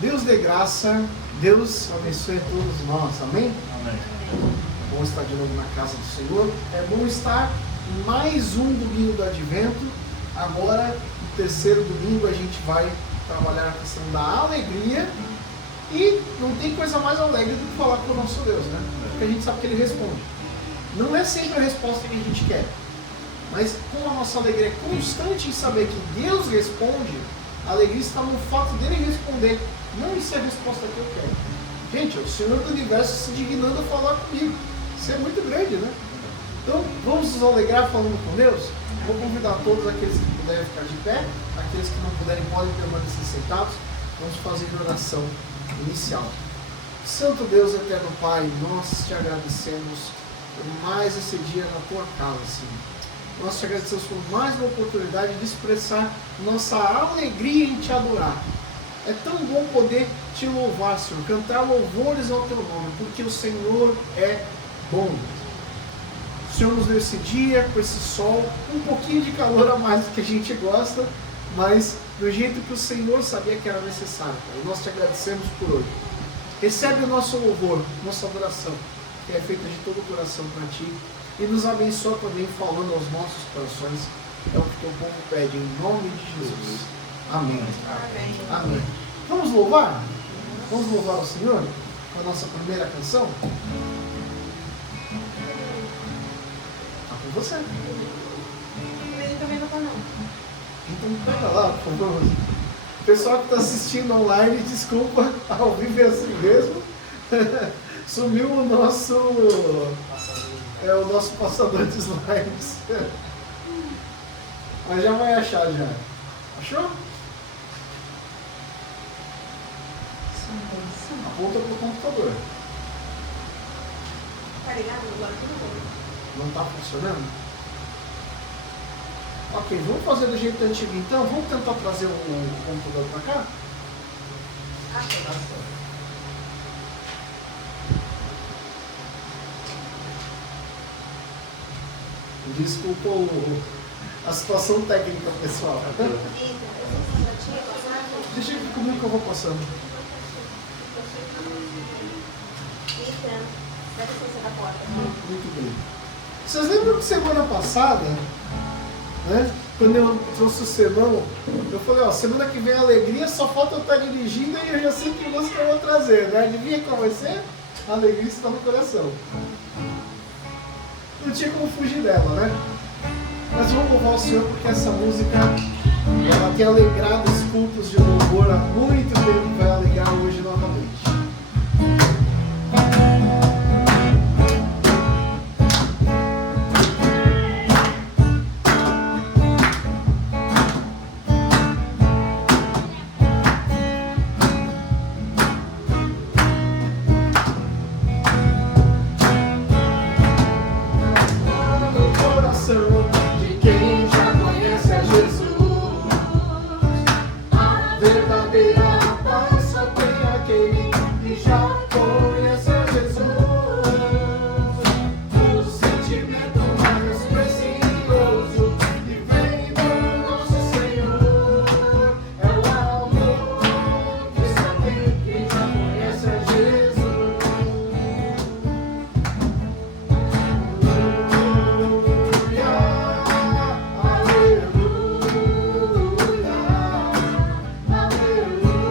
Deus dê graça, Deus abençoe a todos nós, amém? Amém. É bom estar de novo na casa do Senhor, é bom estar em mais um domingo do Advento. Agora, no terceiro domingo, a gente vai trabalhar a questão da alegria, e não tem coisa mais alegre do que falar com o nosso Deus, né? Porque a gente sabe que Ele responde. Não é sempre a resposta que a gente quer, mas como a nossa alegria é constante em saber que Deus responde, a alegria está no fato dele responder, não em ser a resposta que eu quero. Gente, é o Senhor do Universo se dignando a falar comigo. Isso é muito grande, né? Então, vamos nos alegrar falando com Deus? Vou convidar todos aqueles que puderem ficar de pé, aqueles que não puderem podem permanecer sentados. Vamos fazer a oração inicial. Santo Deus, eterno Pai, nós te agradecemos por mais esse dia na tua casa, Senhor. Nós te agradecemos por mais uma oportunidade de expressar nossa alegria em te adorar. É tão bom poder te louvar, Senhor, cantar louvores ao teu nome, porque o Senhor é bom. O Senhor nos deu esse dia com esse sol, um pouquinho de calor a mais do que a gente gosta, mas do jeito que o Senhor sabia que era necessário, Pai. Nós te agradecemos por hoje. Recebe o nosso louvor, nossa adoração, que é feita de todo o coração para Ti, e nos abençoa também falando aos nossos corações. É o que teu povo pede, em nome de Jesus. Amém. Amém. Amém. Vamos louvar? Vamos louvar o Senhor com a nossa primeira canção? Está com você. Ele também não tá não. Então pega lá, por favor. O pessoal que está assistindo online, desculpa, ao vivo é assim mesmo. Sumiu o nosso passador de slides. Mas já vai achar já. Achou? Aponta para o computador. Tá ligado? Agora tudo bom. Não está funcionando? Ok, vamos fazer do jeito antigo então? Vamos tentar trazer o computador para cá? Achei. Desculpa a situação técnica, pessoal. Deixa aqui comigo que eu vou passando. Muito bem. Vocês lembram que semana passada, né, quando eu trouxe o sermão, eu falei, ó, semana que vem a alegria, só falta eu estar dirigindo e eu já sei que música eu vou trazer, né? Adivinha qual vai ser? A alegria está no coração. Não tinha como fugir dela, né? Mas vamos louvar o Senhor porque essa música, ela tem alegrado os cultos de louvor há muito tempo e vai alegrar hoje novamente. De quem já conhece a Jesus, a verdadeira paz só tem aquele que já conhece a Jesus. O sentimento mais precioso que vem do nosso Senhor é o amor que só tem quem já conhece a Jesus. Aleluia, aleluia, aleluia.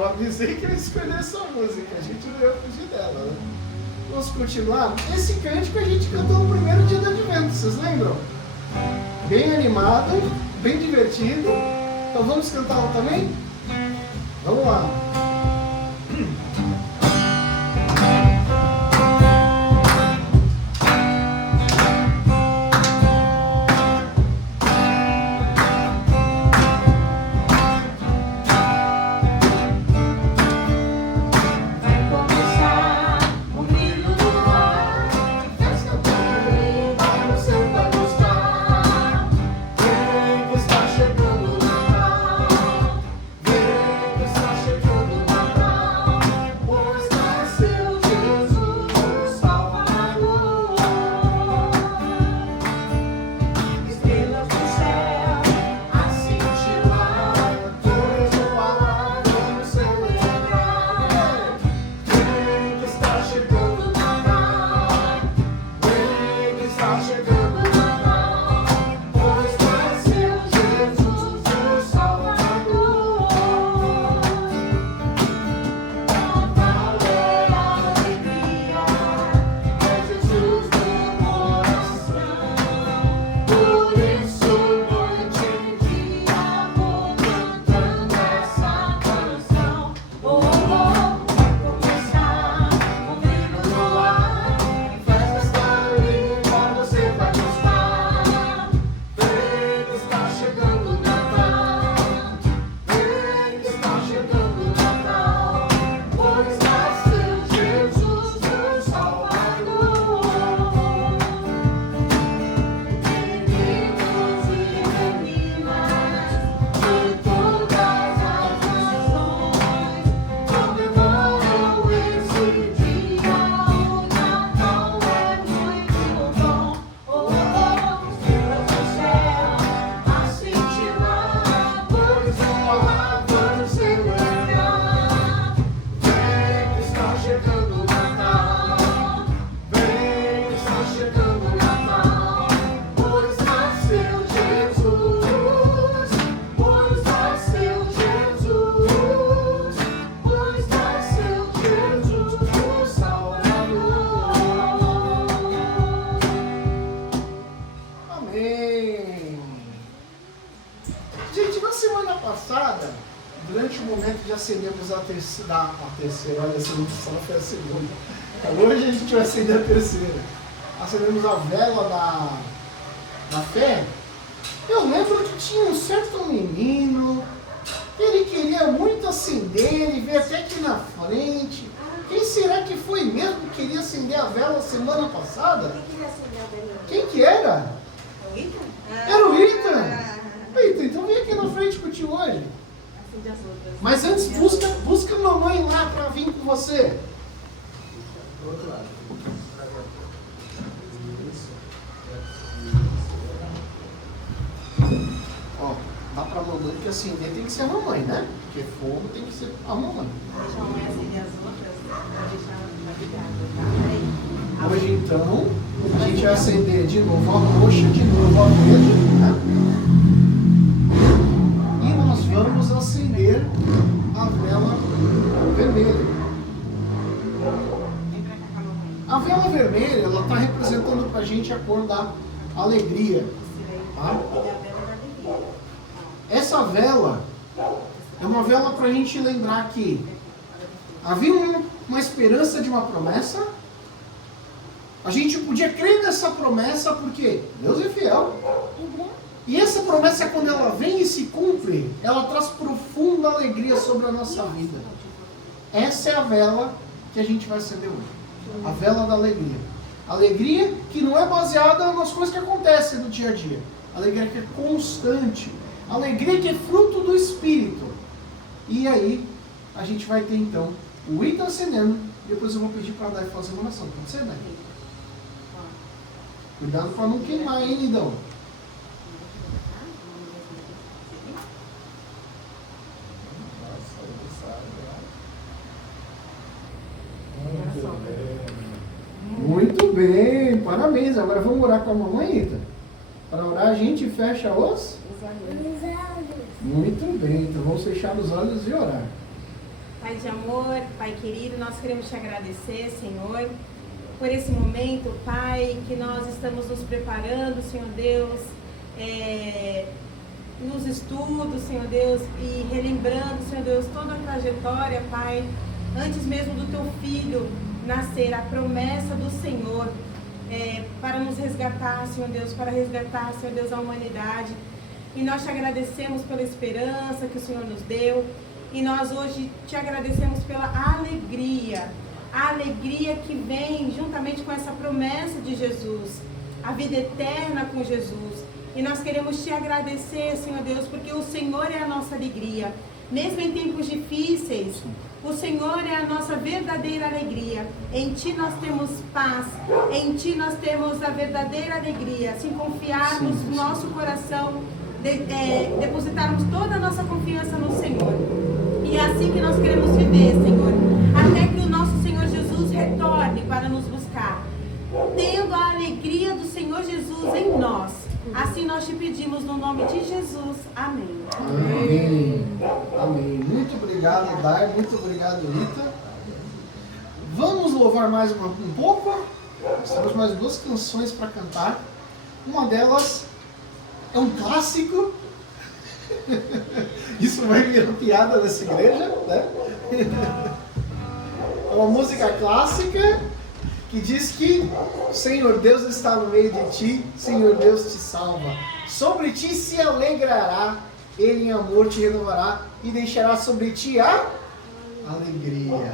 eu avisei que eu ia escolher essa música, a gente não ia fugir dela, né? Vamos continuar? Esse cântico a gente cantou no primeiro dia do Advento, vocês lembram? Bem animado, bem divertido. Então vamos cantá-lo também? Vamos lá. Acendemos a terceira, olha, essa só foi a segunda. Hoje a gente vai acender a terceira. Acendemos a vela da fé. Eu lembro que tinha um certo menino, ele queria muito acender e ver até aqui na frente. Quem será que foi mesmo que queria acender a vela semana passada? Quem queria acender a vela? Quem que era? O Rita? Era o Rita? Rita, então vem aqui na frente contigo hoje. Mas antes, busca a mamãe lá para vir com você. Do outro lado. Ó, dá pra mamãe que acender tem que ser a mamãe, né? Porque fogo tem que ser a mamãe. Deixa a mamãe acender as outras, pra deixar ligada, tá? Hoje então, a gente vai acender de novo a roxa, de novo a verde, né? Vamos acender a vela vermelha. A vela vermelha, ela está representando para a gente a cor da alegria. Tá? Essa vela é uma vela para a gente lembrar que havia uma esperança de uma promessa. A gente podia crer nessa promessa porque Deus é fiel. E essa promessa, quando ela vem e se cumpre, ela traz profunda alegria sobre a nossa vida. Essa é a vela que a gente vai acender hoje. A vela da alegria. Alegria que não é baseada nas coisas que acontecem no dia a dia. Alegria que é constante. Alegria que é fruto do Espírito. E aí, a gente vai ter então o Ita acendendo. E depois eu vou pedir para a Dai fazer uma oração. Pode ser, Dai? Cuidado para não queimar, hein, lindão? Muito bem, parabéns. Agora vamos orar com a mamãe, Ita. Para orar a gente fecha os olhos. Muito bem, então vamos fechar os olhos e orar. Pai de amor, Pai querido, nós queremos te agradecer, Senhor, por esse momento, Pai, que nós estamos nos preparando, Senhor Deus, nos estudos, Senhor Deus, e relembrando, Senhor Deus, toda a trajetória, Pai, antes mesmo do teu filho nascer, a promessa do Senhor, para nos resgatar, Senhor Deus, para resgatar, Senhor Deus, a humanidade. E nós te agradecemos pela esperança que o Senhor nos deu. E nós hoje te agradecemos pela alegria. A alegria que vem juntamente com essa promessa de Jesus. A vida eterna com Jesus. E nós queremos te agradecer, Senhor Deus, porque o Senhor é a nossa alegria. Mesmo em tempos difíceis, o Senhor é a nossa verdadeira alegria. Em Ti nós temos paz. Em Ti nós temos a verdadeira alegria. Se confiarmos no nosso coração, depositarmos toda a nossa confiança no Senhor. E é assim que nós queremos viver, Senhor. Até que o nosso Senhor Jesus retorne para nos buscar. Tendo a alegria do Senhor Jesus em nós. Assim nós te pedimos no nome de Jesus. Amém. Amém. Amém. Muito obrigado, Dai. Muito obrigado, Rita. Vamos louvar mais um pouco. Nós temos mais 2 canções para cantar. Uma delas é um clássico. Isso vai virar piada dessa igreja, né? É uma música clássica que diz que Senhor Deus está no meio de ti, Senhor Deus te salva. Sobre ti se alegrará, Ele em amor te renovará e deixará sobre ti a alegria.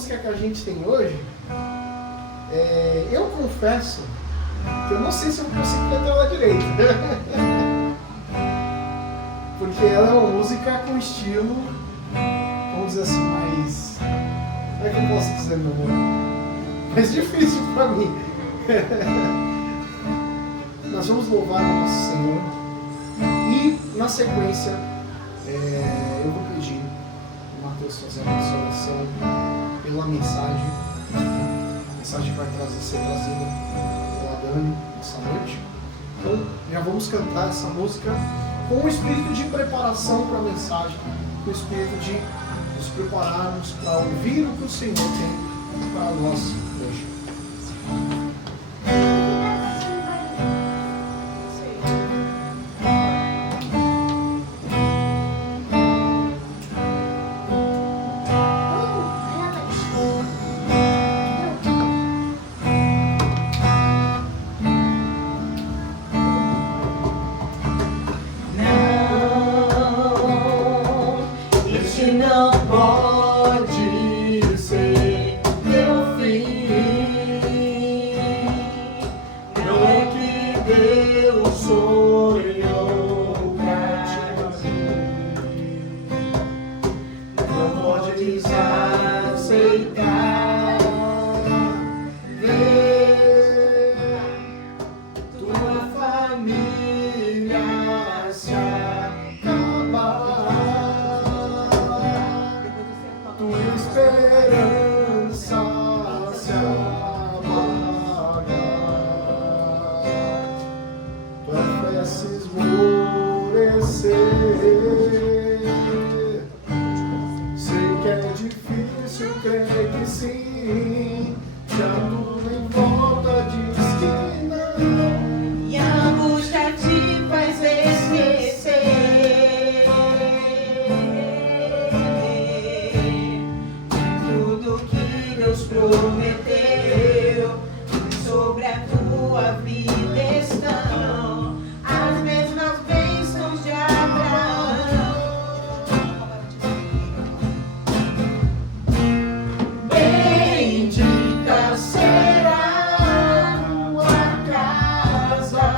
Que a gente tem hoje, eu confesso que eu não sei se eu consigo cantar ela direito. Porque ela é uma música com estilo, vamos dizer assim, mais... Como é que eu posso dizer, meu amor? Mais difícil para mim. Nós vamos louvar o nosso Senhor e, na sequência, eu vou pedir uma Matheus fazendo essa oração pela mensagem. A mensagem que vai ser trazida pela Dani essa noite. Então, já vamos cantar essa música com o espírito de preparação para a mensagem, com o espírito de nos prepararmos para ouvir o que o Senhor tem para nós hoje. Não pode ser teu fim. Não é que Deus sonhou pra ti. Não podes aceitar ver tua família se acabar. Tua esperança se apagar, tua fé se esmorecer. Sei que é difícil crer que sim, já tudo em volta diz que não, E a angústia te faz esquecer tudo que Deus prometeu sobre a tua vida estão as mesmas bênçãos de Abraão. bendita será tua casa,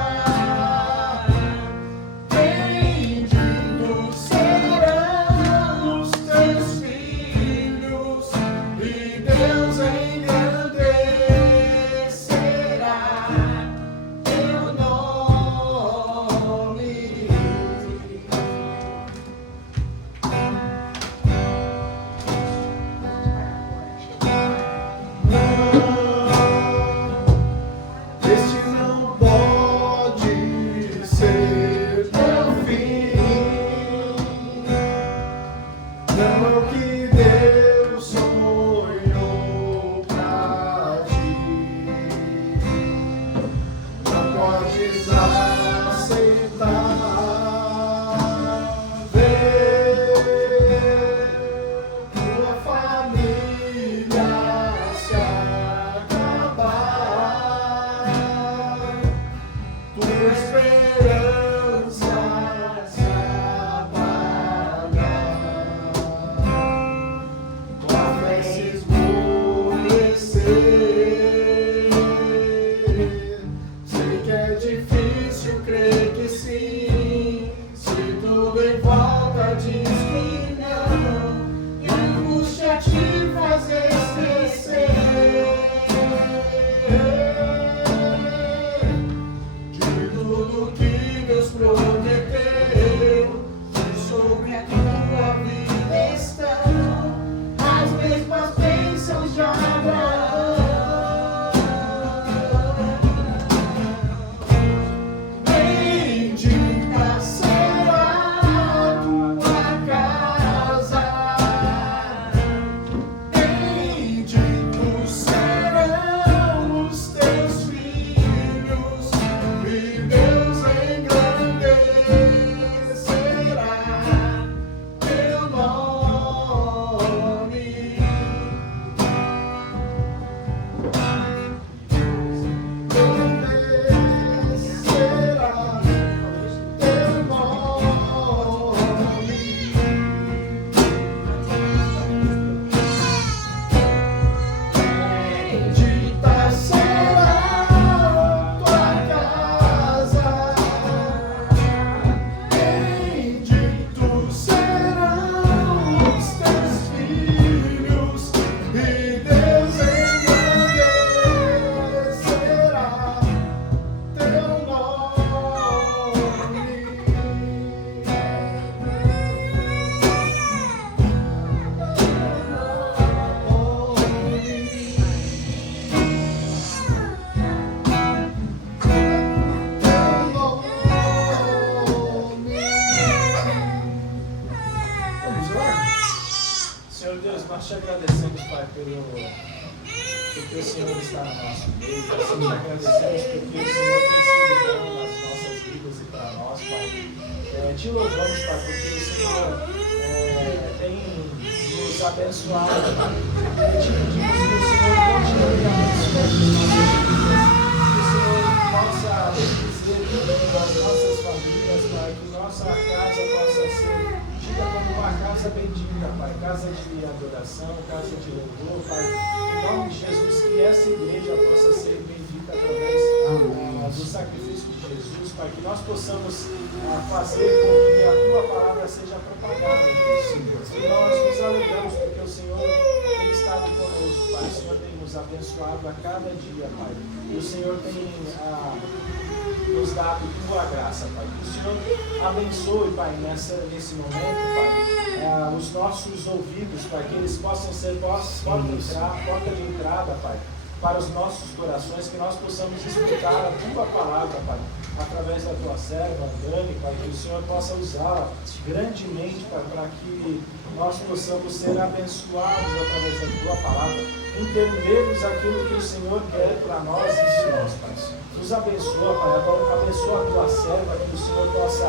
benditos serão os teus filhos, e Deus engrandecerá teu nome. Este não pode ser teu fim. Não é o que Deus sonhou pra ti. Não podes aceitar ver tua família se acabar, tua esperança se apagar, tua fé se esmorecer. Sei que é difícil crer que sim, se tudo em volta diz que não, e a angústia te faz esquecer de tudo que Deus prometeu, e sobre a tua vida estão as mesmas bênçãos de Abraão. Bendita será tua casa, Nós te agradecemos, Pai, porque o Senhor está no nosso meio. Nós te agradecemos porque o Senhor tem sido bom nas nossas vidas e para nós, Pai. Te louvamos, Pai, porque o Senhor tem nos abençoado, Pai. Te pedimos que o Senhor continue abençoando as nossas vidas, que o Senhor possa dizer das nossas famílias, Pai, que nossa casa possa ser dita como uma casa bendita, Pai, casa de adoração, casa de louvor, Pai. Em nome de Jesus, que essa igreja possa ser bendita através do sacrifício de Jesus, Pai, que nós possamos fazer com que a Tua palavra seja propagada, Deus. E nós nos alegramos porque o Senhor tem estado conosco, Pai. O Senhor tem nos abençoado a cada dia, Pai. E o Senhor tem nos dado Tua graça, Pai. Que o Senhor abençoe, Pai, nesse momento, Pai, os nossos ouvidos, Pai, que eles possam ser porta de entrada, Pai, para os nossos corações, que nós possamos escutar a Tua palavra, Pai, através da Tua serva, Dani, Pai, que o Senhor possa usá-la grandemente, Pai, para que nós possamos ser abençoados através da Tua palavra, entendermos aquilo que o Senhor quer para nós e de nós, Pai. Nos abençoa, Pai, abençoa a Tua serva, que o Senhor possa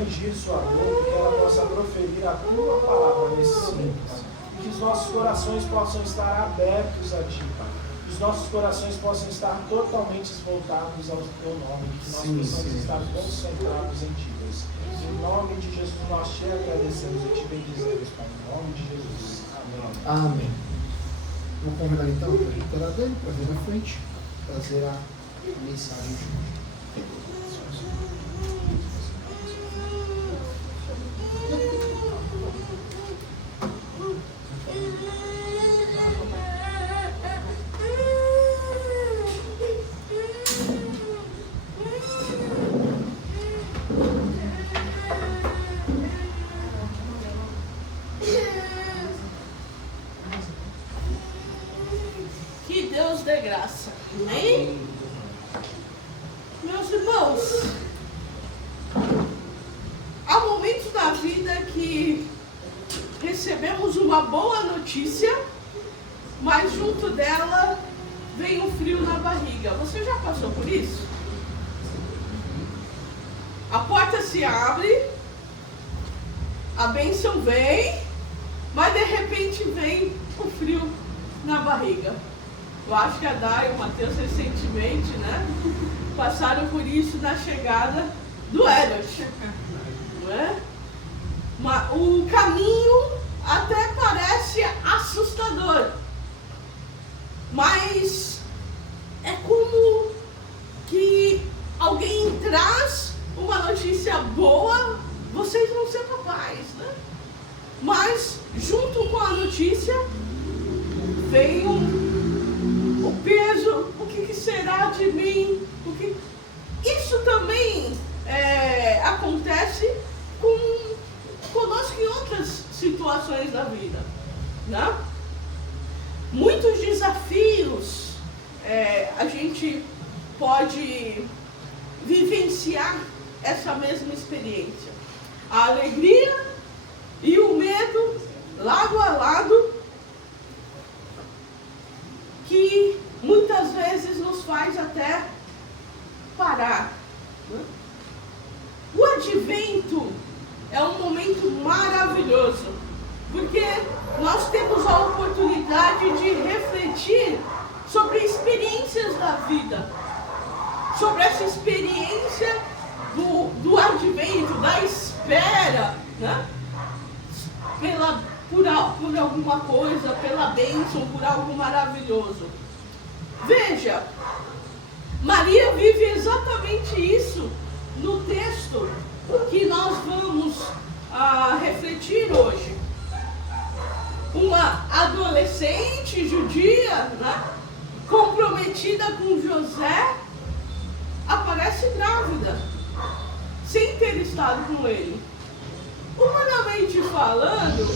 ungir sua boca, que ela possa proferir a Tua palavra nesse momento, Pai. E que os nossos corações possam estar abertos a Ti, Pai. Que os nossos corações possam estar totalmente voltados ao Teu nome, que nós possamos estar concentrados em Ti, Deus. Em nome de Jesus, nós Te agradecemos e Te bendizemos, Pai. Em nome de Jesus. Amém. Amém. Vou convidar então a doutora Dani para vir na frente, trazer a mensagem de hoje. Que Deus dê graça. Amém? Meus irmãos, há momentos na vida que recebemos uma boa notícia, mas junto dela vem um frio na barriga. Você já passou por isso? A porta se abre, a bênção vem, mas de repente vem o frio na barriga. Eu acho que a Dai e o Matheus recentemente, né, passaram por isso na chegada do Elliot, não é? O caminho até parece assustador, mas é como que alguém traz uma notícia boa, vocês vão ser papais, né? Mas junto com a notícia vem o peso, o que será de mim? Isso também acontece conosco em outras situações da vida, né? Muitos desafios a gente pode vivenciar essa mesma experiência. A alegria e o medo lado a lado, que muitas vezes nos faz até parar. O advento é um momento maravilhoso, porque nós temos a oportunidade de refletir sobre experiências da vida, sobre essa experiência do advento, da espera, né? Por alguma coisa, pela bênção, por algo maravilhoso. Veja, Maria vive exatamente isso no texto que nós vamos refletir hoje. Uma adolescente judia, né, comprometida com José, aparece grávida, sem ter estado com ele. Humanamente falando,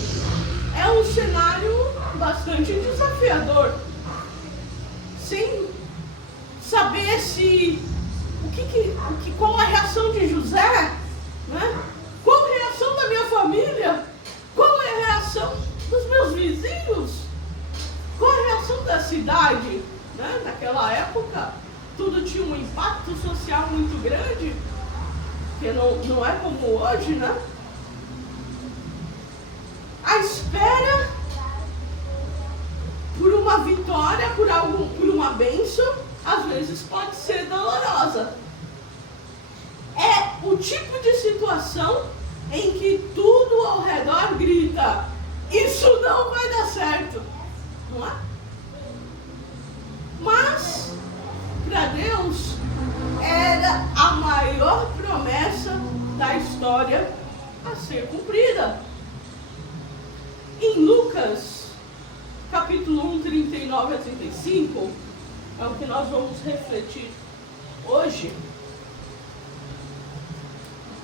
é um cenário bastante desafiador. Sem saber qual a reação de José, né? Qual a reação da minha família, qual é a reação dos meus vizinhos, cidade, né? Naquela época, tudo tinha um impacto social muito grande, que não é como hoje, né? A espera por uma vitória, por uma bênção, às vezes pode ser dolorosa. É o tipo de situação em que tudo ao redor grita: isso não vai dar certo, não é? Mas, para Deus, era a maior promessa da história a ser cumprida. Em Lucas, capítulo 1, 39 a 35, é o que nós vamos refletir hoje.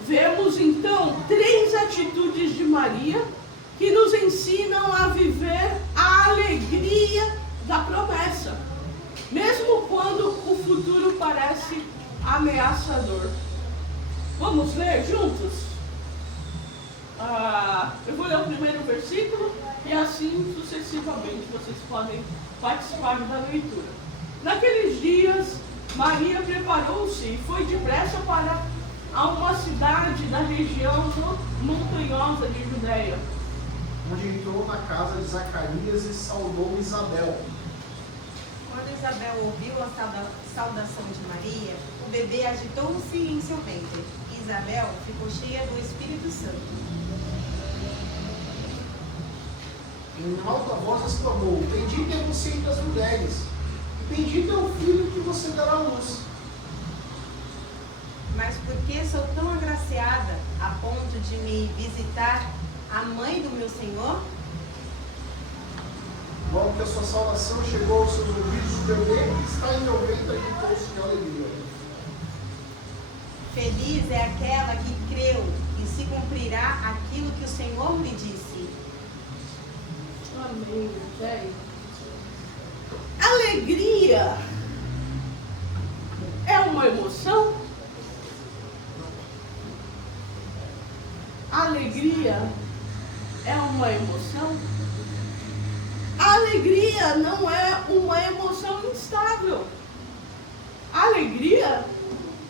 Vemos então 3 atitudes de Maria que nos ensinam a viver a alegria da promessa, mesmo quando o futuro parece ameaçador. Vamos ler juntos? Eu vou ler o primeiro versículo e assim sucessivamente vocês podem participar da leitura. Naqueles dias, Maria preparou-se e foi depressa para uma cidade da região montanhosa de Judeia, onde entrou na casa de Zacarias e saudou Isabel. Quando Isabel ouviu a saudação de Maria, o bebê agitou-se em seu ventre. Isabel ficou cheia do Espírito Santo. Em alta voz exclamou: bendita é você entre as mulheres, e bendito é o filho que você dará à luz. Mas por que sou tão agraciada a ponto de me visitar a mãe do meu Senhor? Logo que a sua salvação chegou aos seus ouvidos, o bebê que está em meu ventre agitou-se de alegria. Feliz é aquela que creu e se cumprirá aquilo que o Senhor lhe disse. Amém, gente. Alegria é uma emoção? Alegria é uma emoção? A alegria não é uma emoção instável. A alegria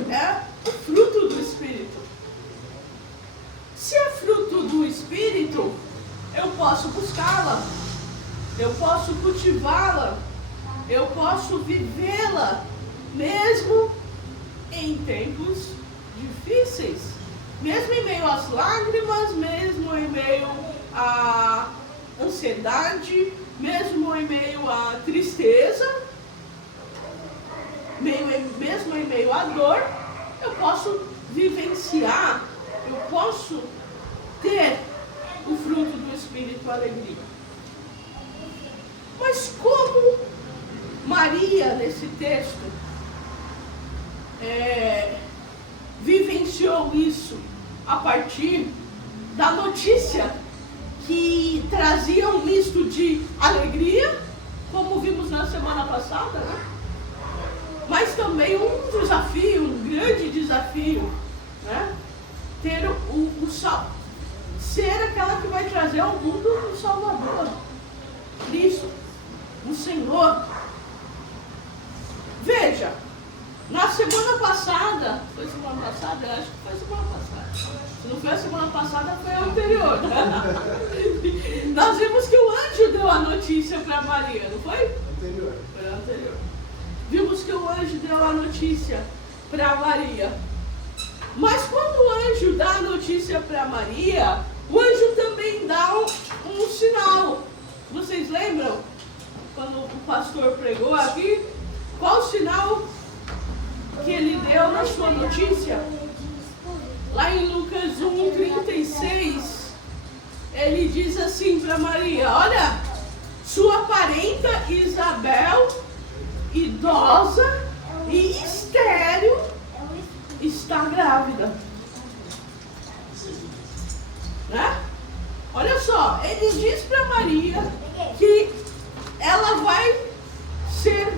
é o fruto do Espírito. Se é fruto do Espírito, eu posso buscá-la, eu posso cultivá-la, eu posso vivê-la, mesmo em tempos difíceis, mesmo em meio às lágrimas, mesmo em meio à ansiedade, mesmo em meio à tristeza, mesmo em meio à dor, eu posso vivenciar, eu posso ter o fruto do Espírito, a alegria. Mas como Maria, nesse texto, vivenciou isso a partir da notícia que trazia um misto de alegria, como vimos na semana passada, né? Mas também um desafio, um grande desafio, né? Ter ser aquela que vai trazer ao mundo o Salvador, Cristo, o Senhor. Veja, na semana passada, foi semana passada? Eu acho que foi semana passada. Se não foi a semana passada, foi a anterior. Nós vimos que o anjo deu a notícia para Maria, não foi? Anterior. Foi a anterior. Vimos que o anjo deu a notícia para Maria. Mas quando o anjo dá a notícia para Maria, o anjo também dá um sinal. Vocês lembram? Quando o pastor pregou aqui, qual o sinal que ele deu na sua notícia? Lá em Lucas 1:36, ele diz assim para Maria: olha, sua parenta Isabel, idosa e estéril, está grávida. Né? Olha só, ele diz para Maria que ela vai ser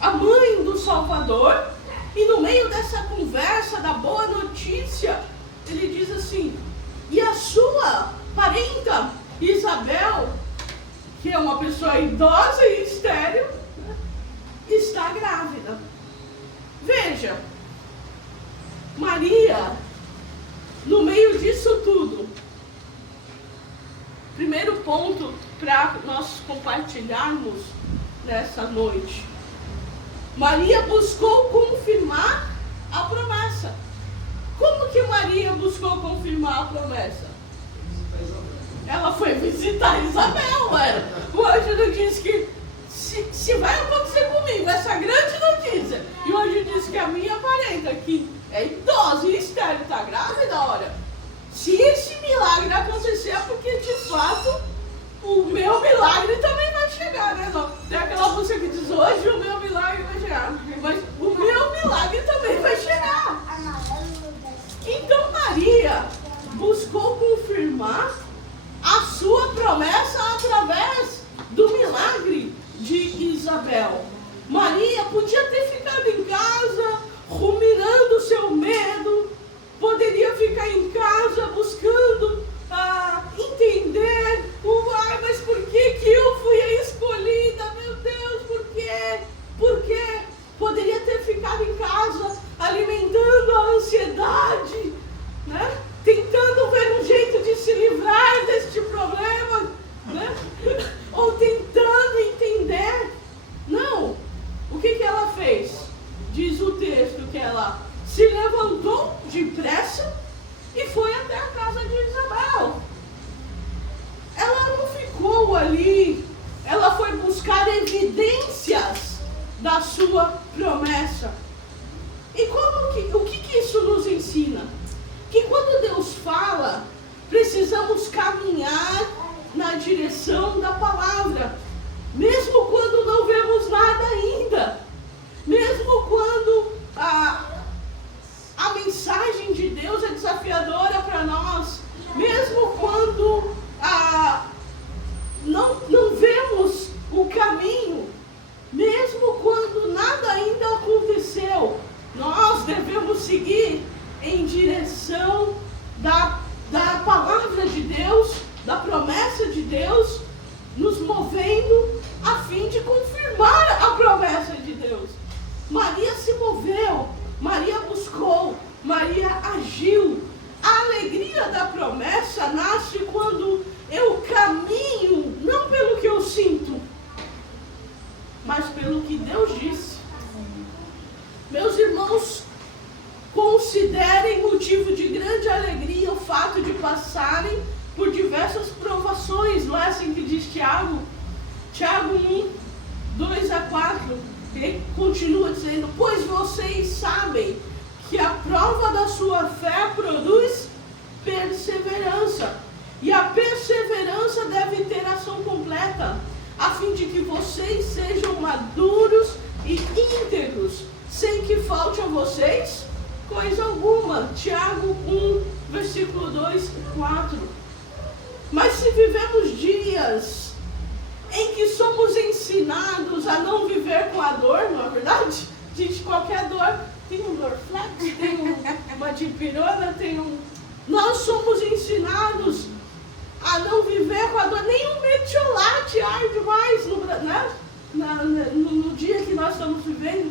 a mãe do Salvador, e no meio dessa conversa da boa notícia, ele diz assim: e a sua parenta Isabel, que é uma pessoa idosa e estéril, né, está grávida. Veja, Maria, no meio disso tudo, primeiro ponto para nós compartilharmos nessa noite. Maria buscou confirmar a promessa. Como que Maria buscou confirmar a promessa? Ela foi visitar Isabel, o anjo não disse que se vai acontecer comigo essa grande notícia, e o anjo disse que a minha parenta, que é idosa e estéril, está grávida, olha, se esse milagre acontecer é porque de fato o meu milagre também vai chegar, né? Não, tem aquela música que diz, hoje o meu milagre vai chegar, mas o meu milagre também vai chegar. Então Maria buscou confirmar a sua promessa através do milagre de Isabel. Maria podia ter ficado em casa ruminando o seu medo, poderia ficar em casa buscando entender, mas por que eu fui a escolhida? Meu Deus, por quê? Por quê? Poderia ter ficado em casa alimentando a ansiedade, né? Tentando ver um jeito de se livrar deste problema, né? Ou tentando entender. Não. O que ela fez? Diz o texto que ela se levantou depressa e foi até a casa de Isabel. Ela não ficou ali, ela foi buscar evidências da sua promessa. E o que isso nos ensina? Que quando Deus fala, precisamos caminhar na direção da palavra, mesmo quando não vemos nada ainda, mesmo quando a mensagem de Deus é desafiadora para nós, mesmo quando não vemos o caminho, mesmo quando nada ainda aconteceu, nós devemos seguir em direção da palavra de Deus, da promessa de Deus, nos movendo a fim de confirmar a promessa de Deus. Maria se moveu, Maria buscou, Maria agiu. A alegria da promessa nasce quando eu caminho, não pelo que eu sinto, mas pelo que Deus disse. Meus irmãos, considerem motivo de grande alegria o fato de passarem por diversas provações. Não é assim que diz Tiago? Tiago 1, 2-4, ele continua dizendo, pois vocês sabem que a prova da sua fé produz perseverança. E a perseverança deve ter ação completa, a fim de que vocês sejam maduros e íntegros, sem que falte a vocês coisa alguma. Tiago 1, versículo 2 e 4. Mas se vivemos dias em que somos ensinados a não viver com a dor, não é verdade? Gente, qualquer dor, tem um Dorflex, tem uma dipirona, Nós somos ensinados a não viver com a dor. Nem um metiolate arde mais no dia que nós estamos vivendo.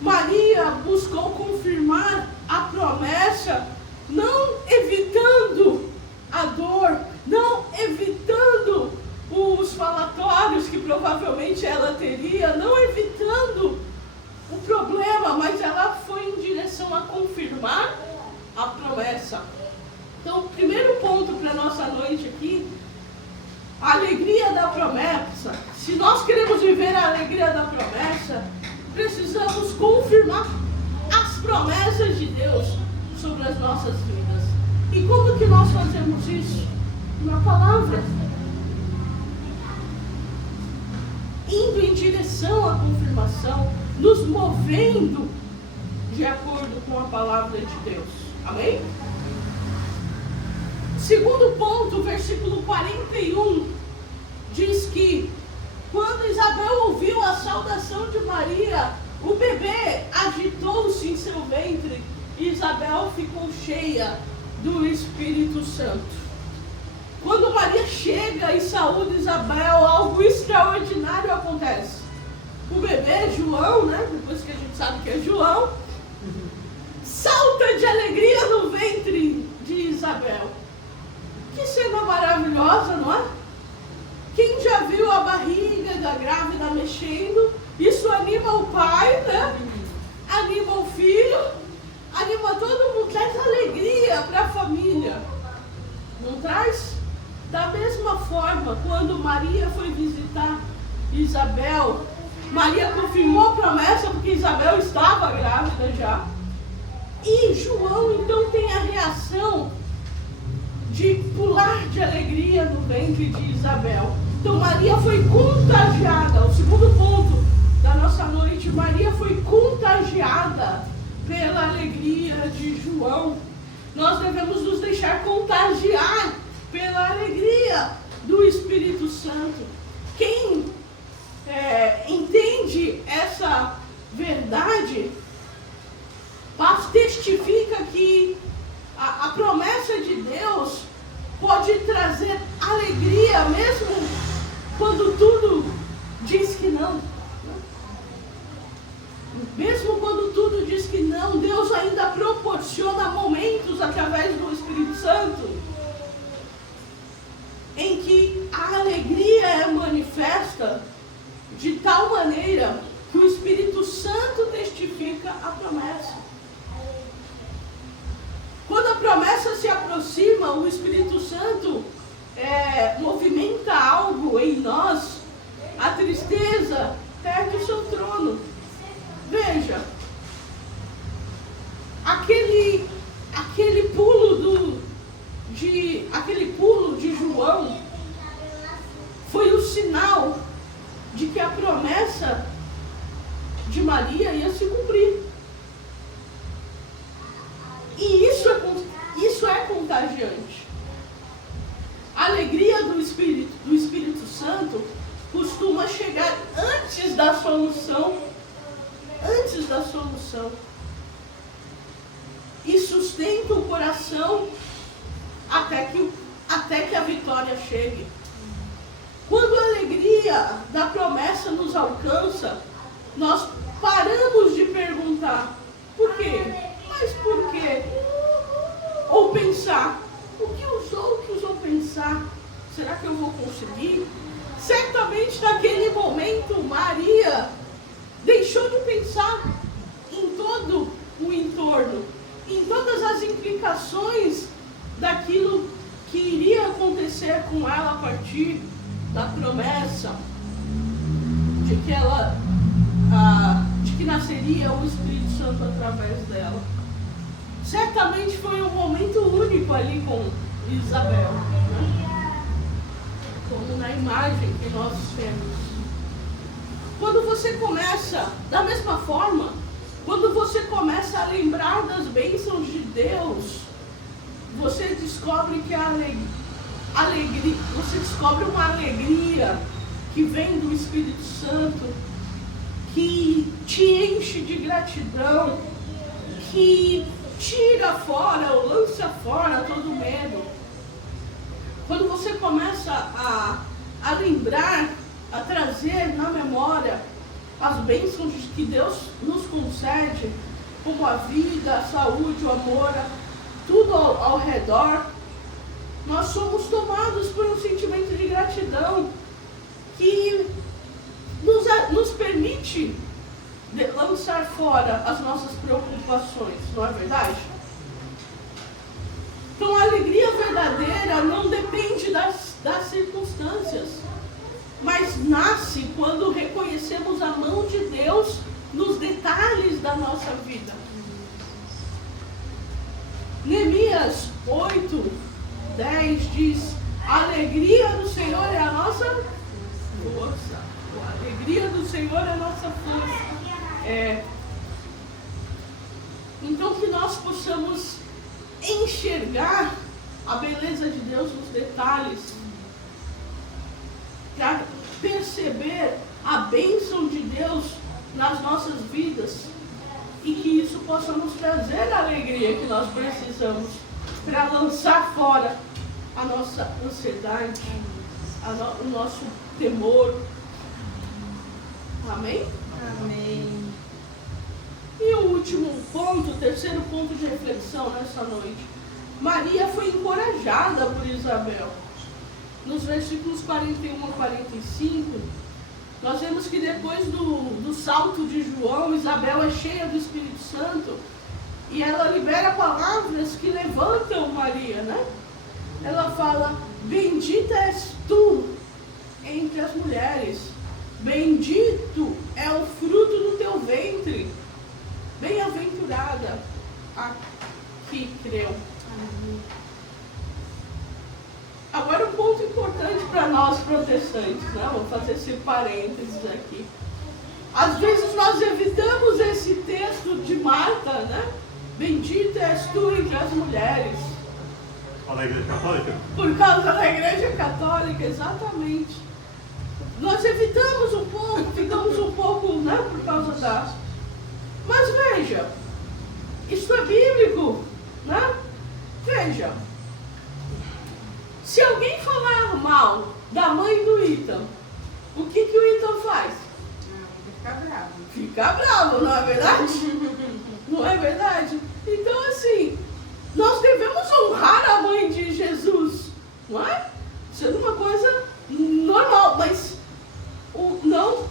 Maria buscou confirmar a promessa, não evitando a dor, não evitando os falatórios que provavelmente ela teria, não evitando o problema, mas ela foi em direção a confirmar a promessa. Então, o primeiro ponto para a nossa noite aqui, a alegria da promessa. Se nós queremos viver a alegria da promessa, precisamos confirmar as promessas de Deus sobre as nossas vidas. E como que nós fazemos isso? Na palavra. Indo em direção à confirmação, nos movendo de acordo com a palavra de Deus. Amém? Segundo ponto, versículo 41, diz que quando Isabel ouviu a saudação de Maria, o bebê agitou-se em seu ventre e Isabel ficou cheia do Espírito Santo. Quando Maria chega e saúda Isabel, algo extraordinário acontece. O bebê, João, né? Depois que a gente sabe que é João, salta de alegria no ventre de Isabel. Que cena maravilhosa, não é? Quem já viu a barriga da grávida mexendo, isso anima o pai, né? Anima o filho, anima todo mundo, traz alegria para a família. Não traz? Da mesma forma, quando Maria foi visitar Isabel, Maria confirmou a promessa porque Isabel estava grávida já. E João então tem a reação de pular de alegria no ventre de Isabel. Então Maria foi contagiada. O segundo ponto da nossa noite, Maria foi contagiada pela alegria de João. Nós devemos nos deixar contagiar pela alegria do Espírito Santo. Quem entende essa verdade, testifica que a promessa de Deus pode trazer alegria mesmo quando tudo diz que não. Mesmo quando tudo diz que não, Deus ainda proporciona momentos através do Espírito Santo em que a alegria é manifesta de tal maneira que o Espírito Santo testifica a promessa. Quando a promessa se aproxima, o Espírito Santo movimenta algo em nós, a tristeza perde o seu trono. Veja, aquele pulo de João foi o sinal de que a promessa de Maria ia se cumprir. E isso é contagiante. A alegria do Espírito Santo costuma chegar antes da solução. Antes da solução. E sustenta o coração até que a vitória chegue. Quando a alegria da promessa nos alcança, nós paramos de perguntar por quê? Mas por quê? Ou pensar, o que os outros vão pensar? Será que eu vou conseguir? Certamente naquele momento Maria deixou de pensar em todo o entorno, em todas as implicações daquilo que iria acontecer com ela a partir da promessa de que nasceria o Espírito Santo através dela. Certamente foi um momento único ali com Isabel, né? Como na imagem que nós temos. Quando você começa, da mesma forma, quando você começa a lembrar das bênçãos de Deus, você descobre que você descobre uma alegria que vem do Espírito Santo, que te enche de gratidão, que tira fora ou lança fora todo medo. Quando você começa a lembrar, a trazer na memória as bênçãos que Deus nos concede, como a vida, a saúde, o amor, tudo ao redor, nós somos tomados por um sentimento de gratidão que nos permite lançar fora as nossas preocupações, não é verdade? Então a alegria verdadeira não depende das circunstâncias, mas nasce quando reconhecemos a mão de Deus nos detalhes da nossa vida. Neemias 8:10 diz: a alegria do Senhor é a nossa força. A alegria do Senhor é a nossa força. Então que nós possamos enxergar a beleza de Deus nos detalhes, para perceber a bênção de Deus nas nossas vidas, e que isso possa nos trazer a alegria que nós precisamos para lançar fora a nossa ansiedade, o nosso temor. Amém? Amém. E o último ponto, o terceiro ponto de reflexão nessa noite. Maria foi encorajada por Isabel. Nos versículos 41 a 45, nós vemos que depois do salto de João, Isabel é cheia do Espírito Santo e ela libera palavras que levantam Maria, né? Ela fala: bendita és tu entre as mulheres, bendito é o fruto do teu ventre, bem-aventurada a que creu. Agora um ponto importante para nós protestantes, né? Vou fazer esse parênteses aqui. Às vezes nós evitamos esse texto de Marta, né? Bendita és tu entre as mulheres. Da Igreja Católica? Por causa da Igreja Católica, exatamente. Nós evitamos um pouco, ficamos um pouco, né? Por causa da... Mas veja, isso é bíblico, né? Veja, se alguém falar mal da mãe do Ethan, o que o Ethan faz? Fica bravo. Fica bravo, não é verdade? Não é verdade? Então, assim, nós devemos honrar a mãe de Jesus, não é? Isso é uma coisa normal, mas não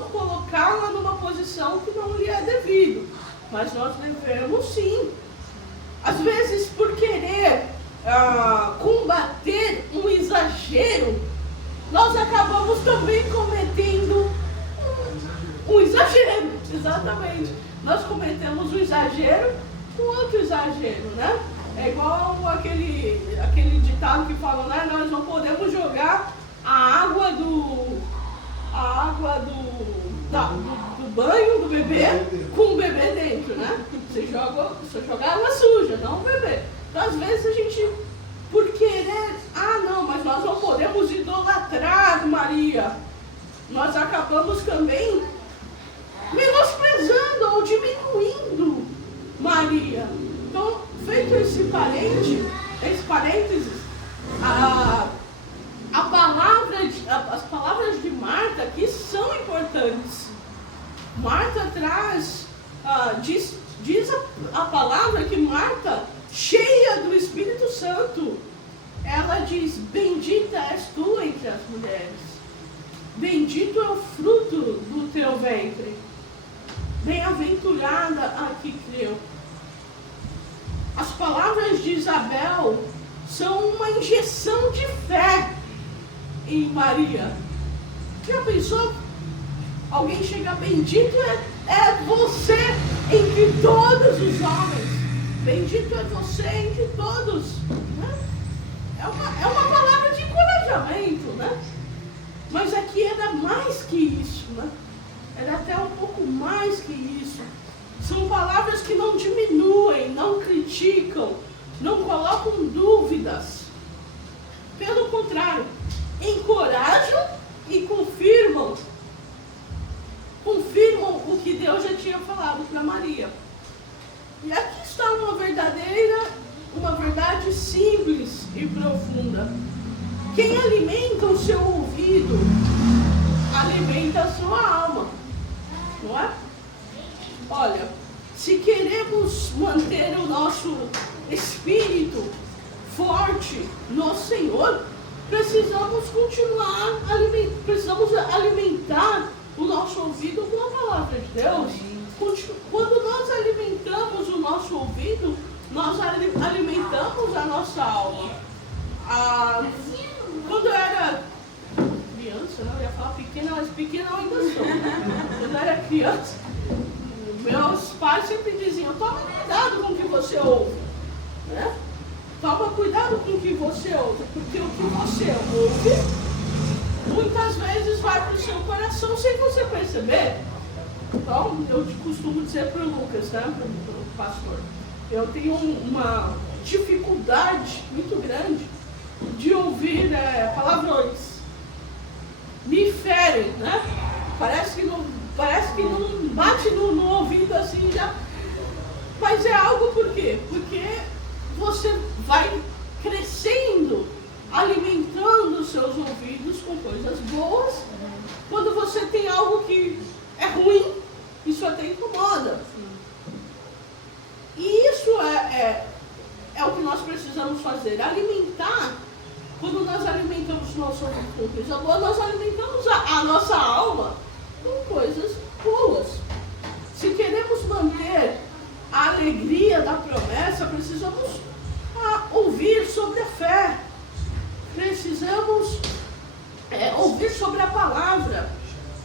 colocá-la numa posição que não lhe é devido. Mas nós devemos sim. Às vezes, por querer combater um exagero, nós acabamos também cometendo um exagero. Exatamente. Nós cometemos um exagero com outro exagero, né? É igual aquele ditado que fala, né? Nós não podemos jogar a água do banho do bebê com o bebê dentro, né? Você joga água suja, não o bebê. Então, às vezes a gente, por querer, não, mas nós não podemos idolatrar Maria. Nós acabamos também menosprezando ou diminuindo Maria. Então, feito esse parênteses, as palavras de Marta aqui são importantes. Marta traz, diz a palavra que Marta, cheia do Espírito Santo, ela diz: bendita és tu entre as mulheres, bendito é o fruto do teu ventre, bem-aventurada a que creu. As palavras de Isabel são uma injeção de fé em Maria. Já pensou? Alguém chega: bendito é você entre todos os homens, bendito é você entre todos, né? É uma palavra de encorajamento, né? Mas aqui era mais que isso, né? Era até um pouco mais que isso. São palavras que não diminuem, não criticam, não colocam dúvidas. Pelo contrário, encorajam e confirmam o que Deus já tinha falado para Maria. E aqui está uma verdade simples e profunda. Quem alimenta o seu ouvido, alimenta a sua alma, não é? Olha, se queremos manter o nosso espírito forte no Senhor, precisamos alimentar o nosso ouvido com a palavra de Deus. Quando nós alimentamos o nosso ouvido, nós alimentamos a nossa alma. Quando eu era criança, eu ia falar pequena, mas pequena eu ainda sou, né? Quando eu era criança, meus pais sempre diziam: toma cuidado com o que você ouve, né? Toma cuidado com o que você ouve, porque o que você ouve muitas vezes vai para o seu coração sem você perceber. Então, eu costumo dizer para o Lucas, né, para o pastor, eu tenho uma dificuldade muito grande de ouvir palavrões. Me ferem, né? Parece que não bate no ouvido assim já. Mas é algo por quê? Porque você vai crescendo, alimentando os seus ouvidos com coisas boas. Quando você tem algo que é ruim, isso até incomoda. E isso é o que nós precisamos fazer, alimentar. Quando nós alimentamos nosso ouvido com coisa boa, nós alimentamos a nossa alma com coisas boas. Se queremos manter a alegria da promessa, precisamos ouvir sobre a fé. Precisamos ouvir sobre a palavra.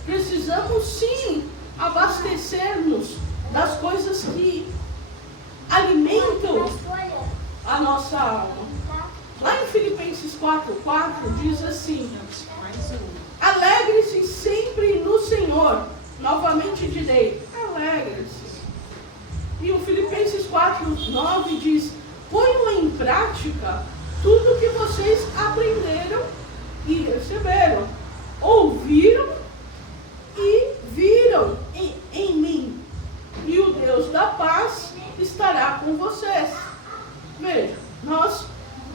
Precisamos sim abastecer-nos das coisas que alimentam a nossa alma. Lá em Filipenses 4:4 diz assim: alegre-se sempre no Senhor. Novamente direi, alegre-se. E o Filipenses 4:9 diz: ponham em prática tudo que vocês aprenderam e receberam, ouviram e viram em mim. E o Deus da paz estará com vocês. Veja, nós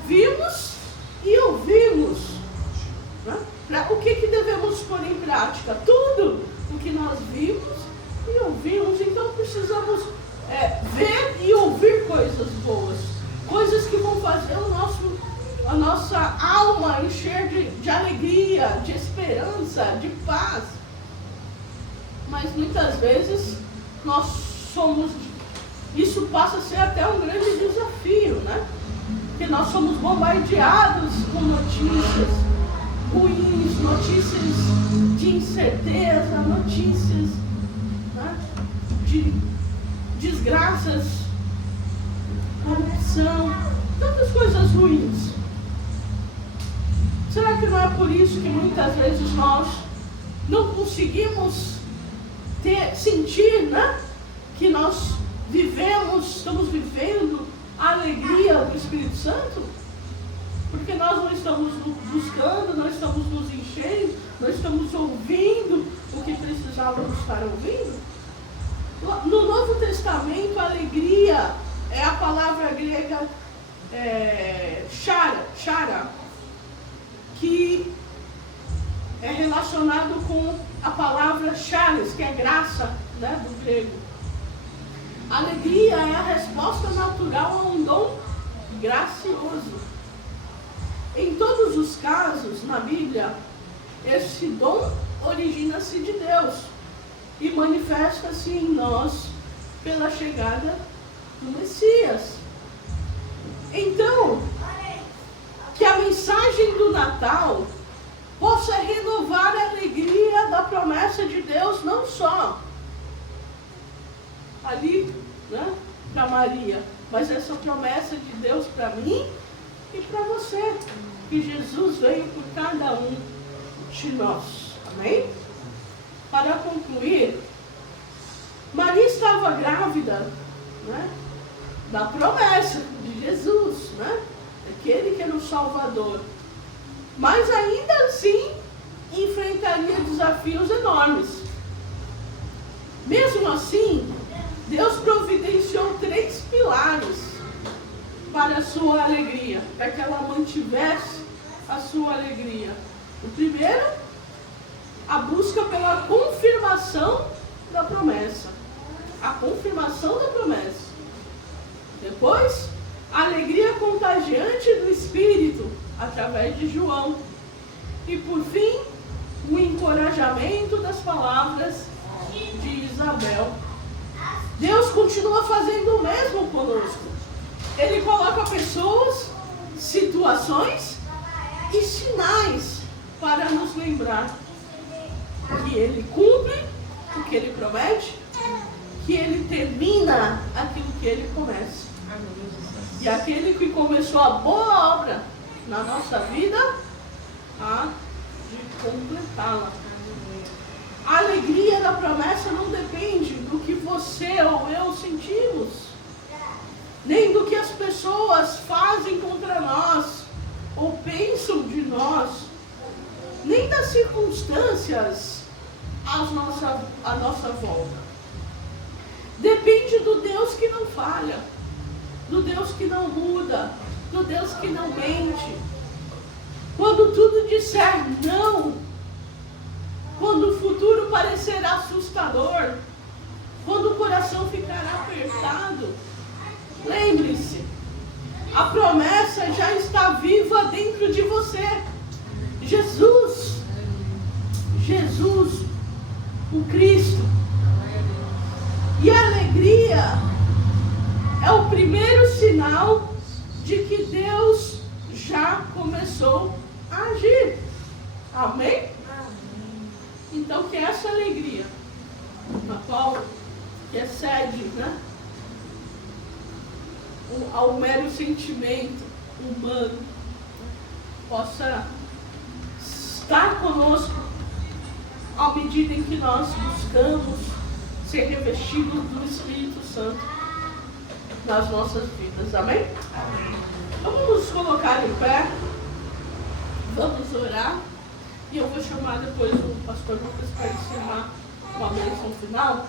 vimos e ouvimos. Né? O que devemos pôr em prática? Tudo o que nós vimos e ouvimos. Então precisamos ver e ouvir coisas boas. Coisas que vão fazer a nossa alma encher de alegria, de esperança, de paz. Mas muitas vezes isso passa a ser até um grande desafio, né? Porque nós somos bombardeados com notícias ruins, notícias de incerteza, notícias, né, de desgraças, corrupção, tantas coisas ruins. Será que não é por isso que muitas vezes nós não conseguimos sentir, né, que nós estamos vivendo a alegria do Espírito Santo? Porque nós não estamos buscando, não estamos nos enchendo, não estamos ouvindo o que precisávamos estar ouvindo. No Novo Testamento, a alegria é a palavra grega chara, que é relacionado com a palavra charis, que é graça, né, do grego. A alegria é a resposta natural a um dom gracioso. Em todos os casos, na Bíblia, esse dom origina-se de Deus e manifesta-se em nós pela chegada do Messias. Então, que a mensagem do Natal possa renovar a alegria da promessa de Deus, não só ali, né, para Maria, mas essa promessa de Deus para mim e para você, que Jesus veio por cada um de nós. Amém? Para concluir, Maria estava grávida, né, da promessa de Jesus, né, aquele que era o Salvador. Mas ainda assim enfrentaria desafios enormes. Mesmo assim, Deus providenciou 3 pilares para a sua alegria, para que ela mantivesse a sua alegria. O primeiro, a busca pela confirmação da promessa. A confirmação da promessa. Depois, a alegria contagiante do Espírito, através de João. E por fim, o encorajamento das palavras de Isabel. Deus continua fazendo o mesmo conosco. Ele coloca pessoas, situações e sinais para nos lembrar que Ele cumpre o que Ele promete, que Ele termina aquilo que Ele começa. E aquele que começou a boa obra na nossa vida, há de completá-la. A alegria da promessa não depende do que você ou eu sentimos, nem do que as pessoas fazem contra nós, ou pensam de nós, nem das circunstâncias à nossa volta. Depende do Deus que não falha, do Deus que não muda, do Deus que não mente. Quando tudo disser não, quando o futuro parecer assustador, quando o coração ficar apertado, lembre-se, a promessa já está viva dentro de você. Jesus, o Cristo. E a alegria é o primeiro sinal de que Deus já começou a agir. Amém? Então, que essa alegria, na qual que excede, ao mero sentimento humano, possa estar conosco à medida em que nós buscamos ser revestidos do Espírito Santo nas nossas vidas. Amém? Vamos nos colocar em pé, vamos orar, e eu vou chamar depois o pastor Lucas para ensinar uma bênção final.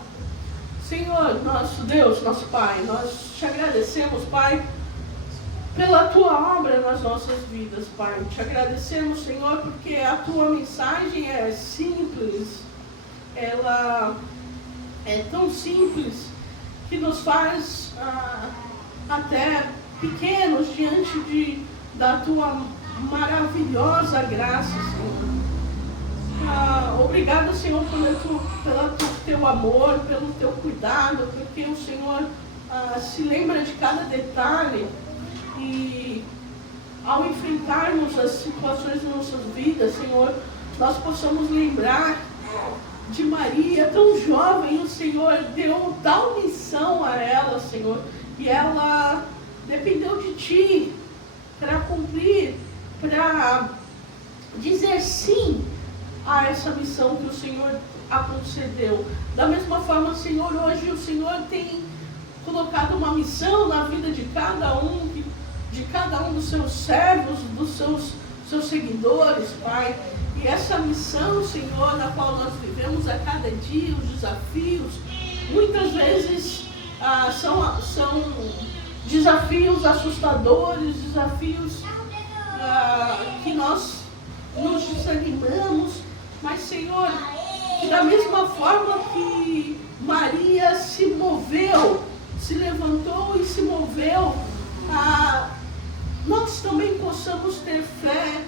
Senhor, nosso Deus, nosso Pai, nós te agradecemos, Pai, pela tua obra nas nossas vidas, Pai. Te agradecemos, Senhor, porque a tua mensagem é simples, ela é tão simples que nos faz até pequenos diante da tua maravilhosa graça, Senhor. Obrigado, Senhor, pelo teu amor, pelo teu cuidado, porque o Senhor se lembra de cada detalhe. E ao enfrentarmos as situações de nossas vidas, Senhor, nós possamos lembrar de Maria, tão jovem. O Senhor deu tal missão a ela, Senhor, e ela dependeu de Ti para cumprir, para dizer sim a essa missão que o Senhor a concedeu. Da mesma forma, Senhor, hoje o Senhor tem colocado uma missão na vida de cada um dos seus servos, dos seus seguidores, Pai. E essa missão, Senhor, na qual nós vivemos a cada dia, os desafios, muitas vezes são desafios assustadores, desafios que nós nos desanimamos. Mas, Senhor, da mesma forma que Maria se moveu, se levantou e se moveu, nós também possamos ter fé,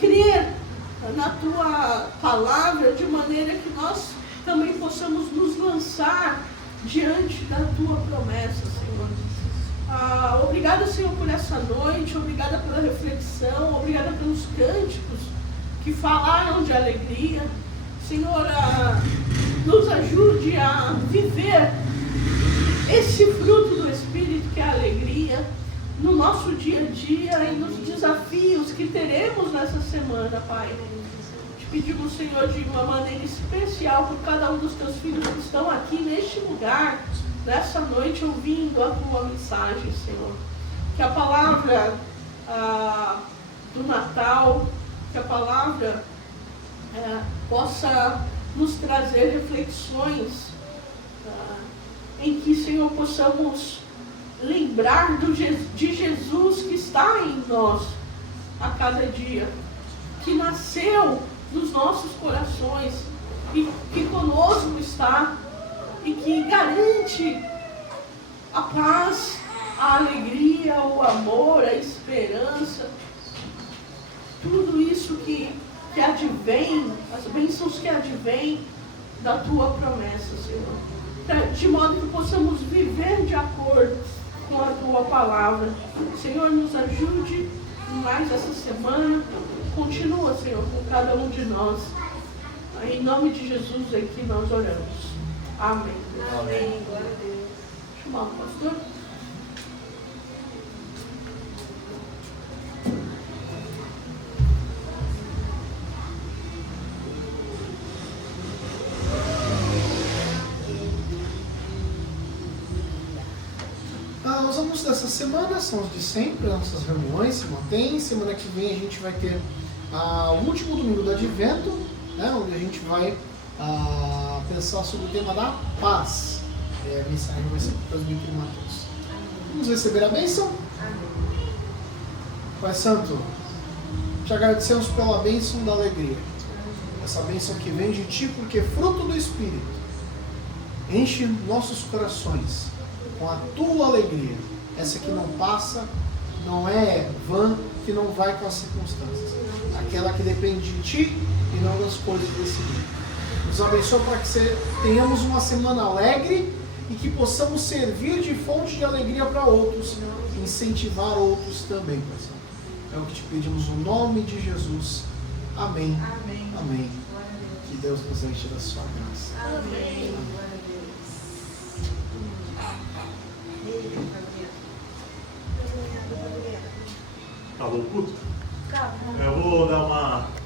crer na Tua palavra, de maneira que nós também possamos nos lançar diante da Tua promessa, Senhor. Obrigada, Senhor, por essa noite, obrigada pela reflexão, obrigada pelos cânticos que falaram de alegria. Senhor, nos ajude a viver esse fruto do Espírito, que é a alegria, no nosso dia a dia e nos desafios que teremos nessa semana, Pai. Te pedimos, Senhor, de uma maneira especial por cada um dos teus filhos que estão aqui neste lugar, nessa noite, ouvindo a tua mensagem, Senhor. Que a palavra do Natal, que a palavra possa nos trazer reflexões em que, Senhor, possamos lembrar de Jesus que está em nós a cada dia, que nasceu nos nossos corações e que conosco está e que garante a paz, a alegria, o amor, a esperança, tudo isso que advém, as bênçãos que advêm da Tua promessa, Senhor, de modo que possamos viver de acordo com a Tua palavra. Senhor, nos ajude mais essa semana, continua, Senhor, com cada um de nós. Em nome de Jesus é que nós oramos. Amém. Amém. Glória a Deus. Chamar o pastor. Os anúncios dessa semana são os de sempre, nossas reuniões se mantêm. Semana que vem a gente vai ter o último domingo do Advento, né, onde a gente vai pensar sobre o tema da paz. A mensagem vai ser transmitida em Mateus. Vamos receber a bênção? Pai Santo, te agradecemos pela bênção da alegria. Essa bênção que vem de Ti, porque é fruto do Espírito. Enche nossos corações com a Tua alegria. Essa que não passa, não é vã, que não vai com as circunstâncias. Aquela que depende de Ti e não das coisas desse mundo. Nos abençoa para que tenhamos uma semana alegre e que possamos servir de fonte de alegria para outros, incentivar outros também, Pai Santo. É o que te pedimos no nome de Jesus. Amém. Amém. Amém. Que Deus nos enche da sua graça. Amém. Acabou o culto? Eu vou dar uma